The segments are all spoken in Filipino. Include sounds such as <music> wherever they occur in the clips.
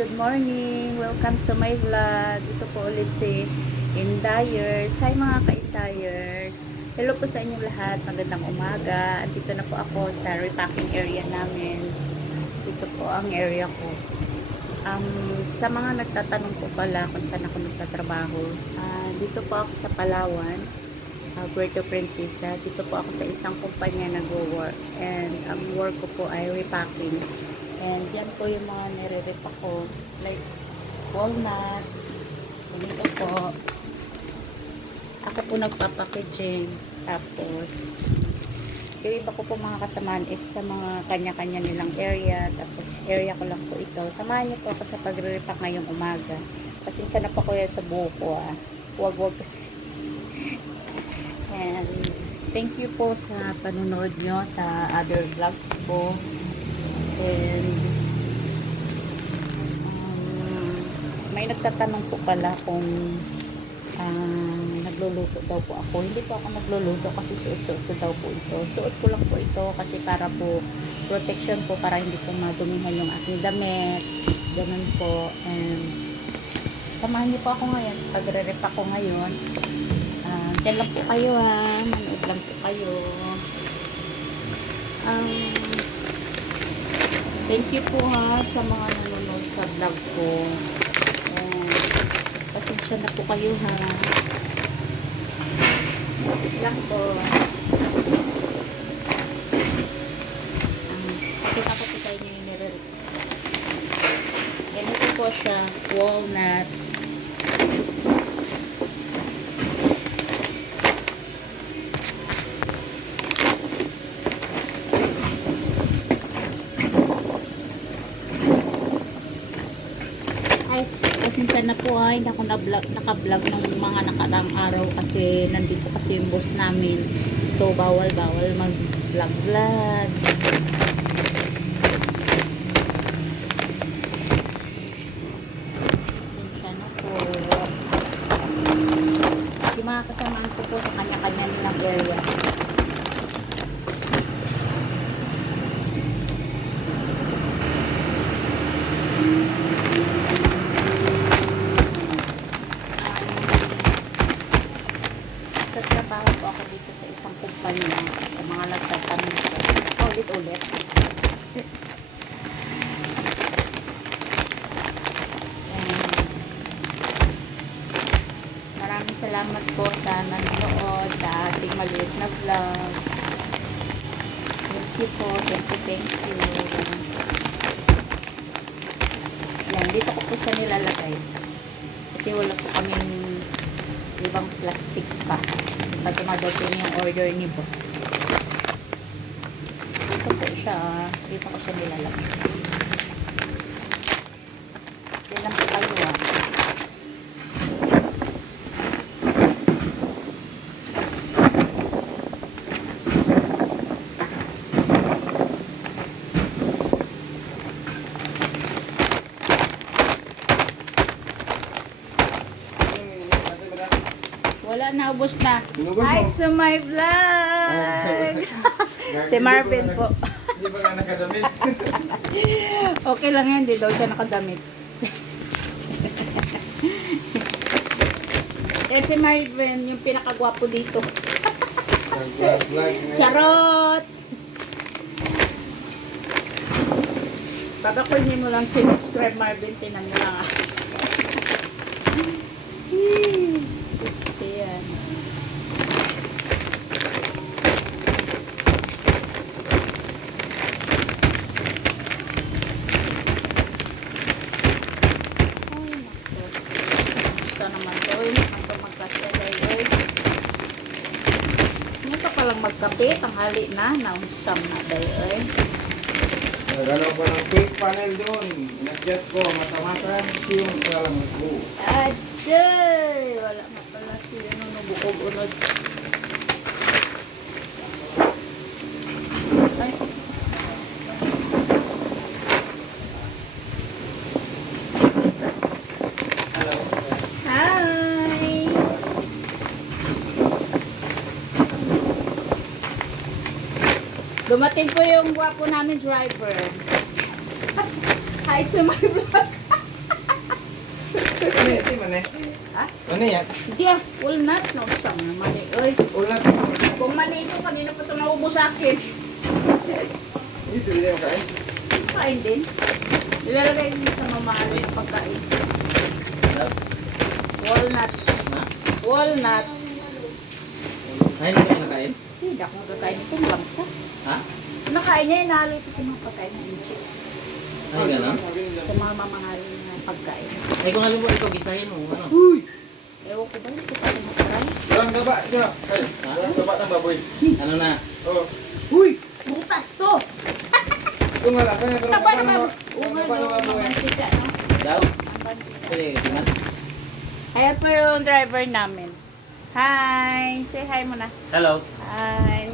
good morning. Welcome to my vlog. Ito po ulit si Indayers. Hi mga ka-Indayers. Hello po sa inyong lahat. Magandang umaga. Dito na po ako sa repacking area namin. Dito po ang area ko. Um, sa mga nagtatanong po pala kung saan ako nagtatrabaho, ah, dito po ako sa Palawan, uh, Puerto Princesa. Dito po ako sa isang kumpanya nag-work. And ang work ko po ay repacking. And yan po yung mga nire-repack ko. Like walnuts. Ganito po. Ako po nagpapackaging. Tapos, yung iba ko po mga kasamaan is sa mga kanya-kanya nilang area. Tapos, area ko lang po ito. Samahan niyo po ako sa pagre-repack ngayong umaga. Pasensya na po ko yan sa buho ko ah. Huwag-huwag kasi. And, thank you po sa panunood nyo sa other vlogs ko. And, um, may nagtatanong po pala kung um, nagluluto daw po ako. Hindi po ako nagluluto kasi suot-suot ko daw po ito. Suot ko lang po ito kasi para po protection po para hindi po madumihan yung aking damit. Ganun po. And samahan niyo po ako ngayon sa pagre-rep ako ngayon. Uh, dyan lang po kayo ha. Manood lang po kayo. Um, thank you po ha sa mga nanonood sa vlog ko. And pasensya na po kayo ha. Lang po. Um, kita ko po sa inyo yung nire Ganito po siya. Walnuts. Ay, pasensya na po ay, hindi ako na-vlog, naka-vlog ng mga nakaraang araw kasi nandito kasi yung boss namin. So, bawal-bawal mag-vlog-vlog. Pasensya na po. Yung mga kasamaan ko po sa kanya-kanya nilang area. Nagtatrabaho po ako dito sa isang kumpanya sa mga nagtatanong ko. And, Maraming salamat po sa nanonood sa ating maliit na vlog. Thank you po. Thank you, thank you. Yan, dito ko po siya nilalagay. Kasi wala po kaming ibang plastic pa. Pag dumadating yung order ni boss. Dito po siya. ah. Dito ko siya nilalagay. Yan lang kayo ah. Wala na, ubos na. Hi to my vlog! <laughs> si Marvin po. <laughs> Hindi ba nga nakadamit? <laughs> Okay lang yan, hindi daw siya nakadamit. Yan <laughs> si Marvin, yung pinakagwapo dito. Charot! Kung hindi mo lang sinubscribe Marvin, tinan mo lang ah. Hmm, gusto yan. Ay, naku. Gusto naman to. Uy, naman to magkasya guys. Ngayon pa magkape, tanghali na, nausam na eh. Nagano ko ng fake panel doon. Nag-jet ko, mata-mata yung kalang ko. Aday! Wala na pala si ano, nabukog unod. Dumating po yung gwapo namin driver. Hi to my vlog. Ito man eh. Ha? Ano yan? Hindi ah, walnut. Nausang na mali. Oy, Ulat. kung mali ito, kanina pa ito naubos sa akin. Ito din yung kain. Kain din. Nilalagay din sa mamahal yung pagkain. Walnut. Walnut. Ay, hindi? Hindi ako magkakain ito. Malangsa. Ha? Nakain niya, inalo ito sa mga pagkain ng inchi. Ay, gano'n? Sa mga mamahal na pagkain. Ay, kung alam mo, ito, gisahin mo, ano? Uy! Ewan ko ba, ko pa tinatry. Walang gaba siya. Ay, walang gaba ng baboy. Ano na? Oh. Uy! Butas to! Ito nga lang. Kaya Taba gaba ng naman. ba- walang Unga gaba ng daw, baboy. mantika, no? Daw? Sige, tingnan. Ayan po yung driver namin. Hi! Say hi muna. Hello. Hi!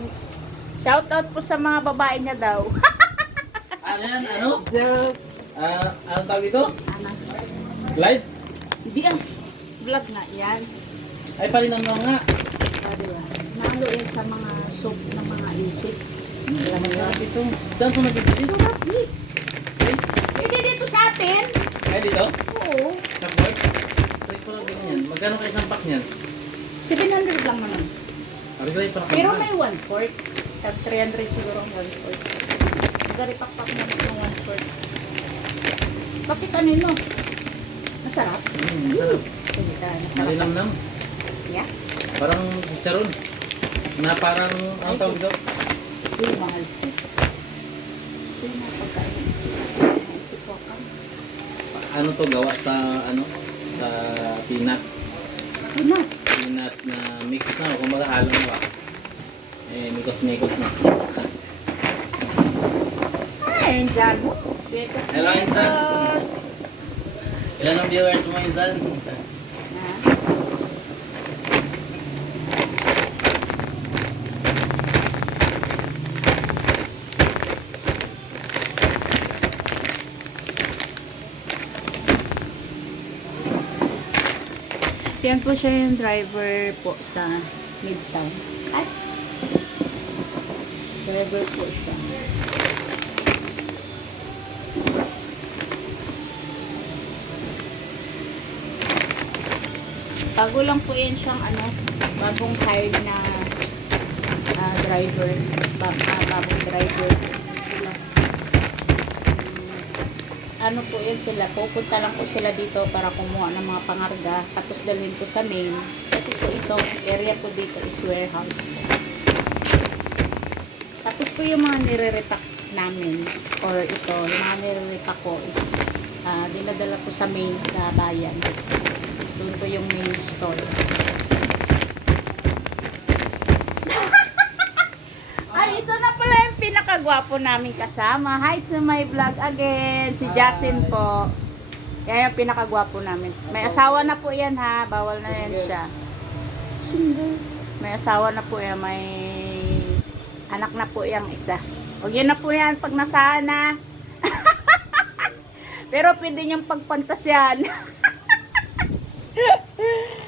Shout out po sa mga babae niya daw. <laughs> Ano yan? Ano? Joke! Ah, anong tawag dito? Ano? Live? Hindi ah. Vlog nga yan. Ay, palinam na nga. Ah, di ba? Nalo yan sa mga soup ng mga inchi. Alam mo yan? ito. Saan ito nabili dito? Hindi. Hindi dito sa atin. Ay, dito? Oo. Kapwork? Try ko lang din yan. Magkano kayo isang pack niyan? 700 lang ay, parang Pero may 1 quart. Tag 300 siguro ang 1 quart. Dari pakpak na ng 1 quart. Bakit kanino? Masarap. Hmm, masarap. Sige ka, masarap. Malinamnam. Yeah? Parang chicharon. Na parang, ang tawag dito? Uy, mahal. Ito yung mga pagkain ng chicken. Ng chipokan. Ano to gawa sa, ano? Sa peanut. Na. Peanut na mix na. o Kumbaga halong ba? Eh, mikos-mikos na. Ay, dyan Hello, Insan. Ilan ang viewers mo, Insan? Ha? Yan po siya yung driver po sa Midtown. Ay! Driver po siya. Bago lang po yan siyang ano, bagong hired na ah, driver. Ba ah, bagong driver ano po yun sila, pupunta lang po sila dito para kumuha ng mga pangarga, tapos dalhin po sa main. Kasi po ito, area po dito is warehouse po. Tapos po yung mga nire-repack namin, or ito, yung mga nire-repack ko is ah, dinadala po sa main sa bayan. Doon po yung main store. Ay, ito na pala yung pinakagwapo namin kasama. Hi to my vlog again. Si Jasin po. Yan yung pinakagwapo namin. May asawa na po yan ha. Bawal na yan siya. May asawa na po yan. May anak na po yung isa. Huwag yun na po yan pag nasahan na. <laughs> Pero pwede niyang pagpantasyan. <laughs>